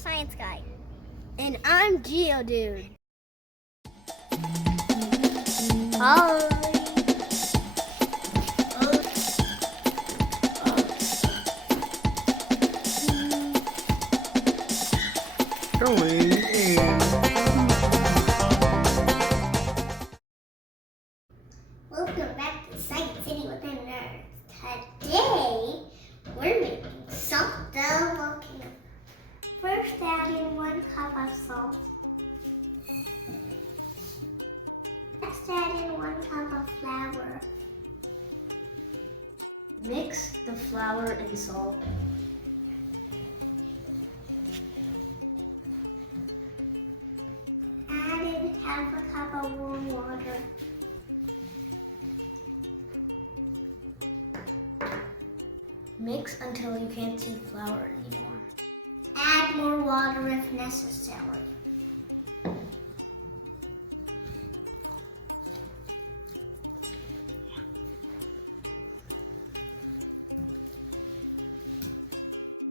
Science Guy. And I'm Geodude. Hi. Going in. Welcome back to Science City with the Nerds. Today, we're making salt dough volcano. First, add in 1 cup of salt. Next, add in 1 cup of flour. Mix the flour and salt. Add in half a cup of warm water. Mix until you can't see flour anymore. Add more water if necessary.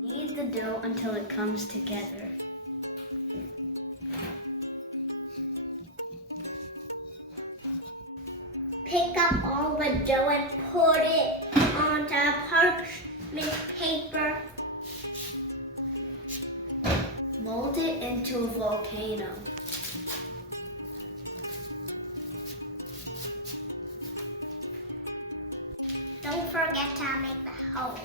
Knead the dough until it comes together. Pick up all the dough and put it onto parchment paper. Mold it into a volcano. Don't forget to make the hole.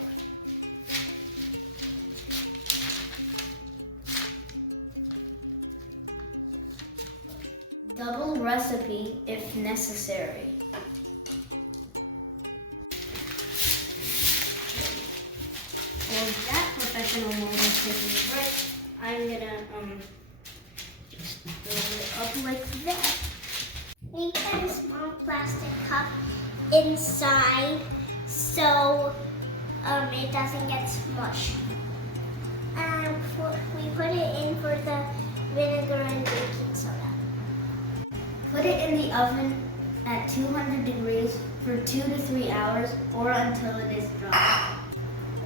Double recipe if necessary. Well, that professional mold is taking a break. I'm gonna just build it up like that. We put a small plastic cup inside so it doesn't get smushed. And we put it in for the vinegar and baking soda. Put it in the oven at 200 degrees for 2 to 3 hours or until it is dry.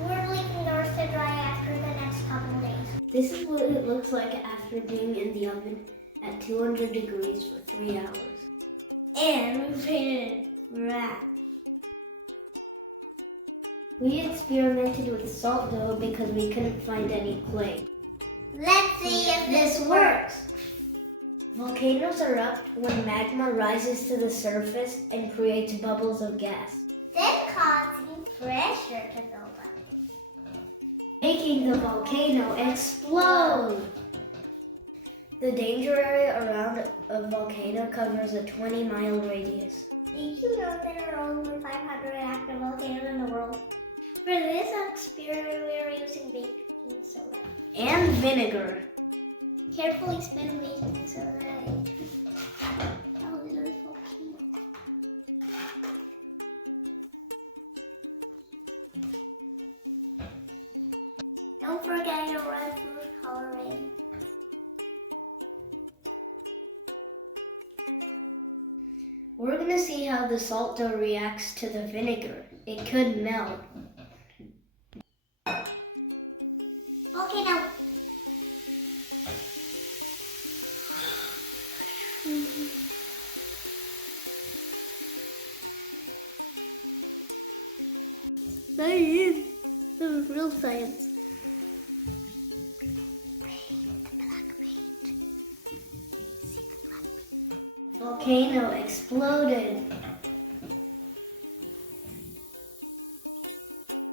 We're leaving ours to dry after the next couple days. This is what it looks like after being in the oven at 200 degrees for 3 hours. And we painted it red. We experimented with salt dough because we couldn't find any clay. Let's see if this works. Volcanoes erupt when magma rises to the surface and creates bubbles of gas, Then causing pressure to build up. making the volcano explode. The danger area around a volcano covers a 20-mile radius. Did you know there are over 500 active volcanoes in the world? For this experiment, we are using baking soda. And vinegar. Carefully spin baking soda into a little volcano. Don't forget your red food coloring. We're going to see how the salt dough reacts to the vinegar. It could melt. Volcano. This is real science. Volcano exploded.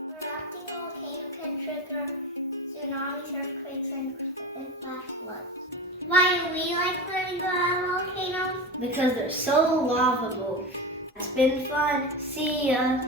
Erupting volcano can trigger tsunamis, earthquakes, and flash floods. Why do we like learning about volcanoes? Because they're so lovable. It's been fun. See ya.